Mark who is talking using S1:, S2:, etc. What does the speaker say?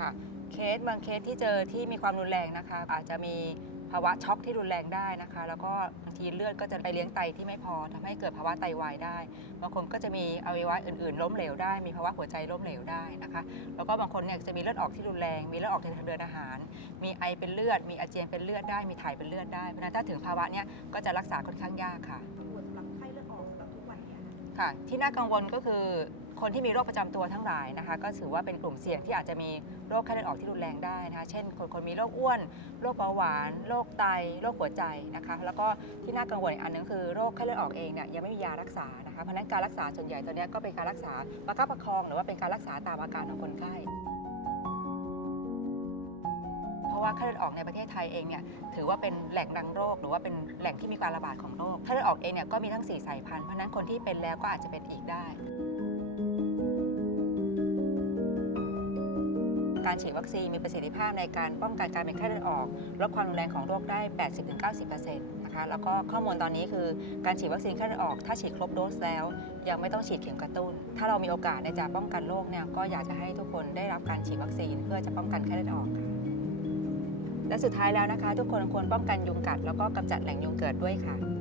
S1: ค่ะ เคสบางเคสที่เจอที่มีความรุนแรงนะคะ อาจจะมีภาวะช็อกที่รุนแรงได้นะคะ แล้วก็บางทีเลือดก็จะไปเลี้ยงไตที่ไม่พอทำให้เกิดภาวะไตวายได้ บางคนก็จะมีอวัยวะอื่นๆ ล้มเหลวได้ มีภาวะหัวใจล้มเหลวได้นะคะ แล้วก็บางคนเนี่ยจะมีเลือดออกที่รุนแรง มีเลือดออกในทางเดินอาหาร มีไอเป็นเลือด มีอาเจียนเป็นเลือดได้ มีถ่ายเป็นเลือดได้ เพราะฉะนั้นถ้าถึงภาวะเนี้ยก็จะรักษาค่อนข้างยากค่ะ ค่ะ ที่น่ากังวลก็คือคนที่มีโรคประจำตัวทั้งหลายนะคะ ก็ถือว่าเป็นกลุ่มเสี่ยงที่อาจจะมีโรคไข้เลือดออกที่รุนแรงได้นะคะ เช่น คนคนมีโรคอ้วน โรคเบาหวาน โรคไต โรคหัวใจนะคะ แล้วก็ที่น่ากังวลอีกอันหนึงคือโรคไข้เลือดออกเองเนี่ยยังไม่มียารักษานะคะเพราะนั้นการรักษาส่วนใหญ่ตัวนี้ก็เป็นการรักษาประคับประคอง หรือว่าเป็นการรักษาตามอาการของคนไข้ ว่าไข้เลือดออกในประเทศไทยเองเนี่ยถือว่าเป็นแหล่งรังโรค หรือว่าเป็นแหล่งที่มีการระบาดของโรคไข้เลือดออกเองเนี่ยก็มีทั้ง 4 สายพันธุ์เพราะฉะนั้นคนที่เป็นแล้วก็อาจจะเป็นอีกได้ การฉีดวัคซีนมีประสิทธิภาพในการป้องกันการเป็นไข้เลือดออกลดความรุนแรงของโรคได้ 80-90%นะคะแล้วก็ข้อมูลตอนนี้คือการฉีดวัคซีนไข้เลือดออก ถ้าฉีดครบโดสแล้ว ยังไม่ต้องฉีดเข็มกระตุ้น ถ้าเรามีโอกาสในจะป้องกันโรคเนี่ยก็อยากจะให้ทุกคนได้รับการฉีดวัคซีนเพื่อจะป้องกันไข้เลือดออกค่ะ และสุดท้ายแล้วนะคะ ทุกคนควรป้องกันยุงกัด แล้วก็กำจัดแหล่งยุงเกิดด้วยค่ะ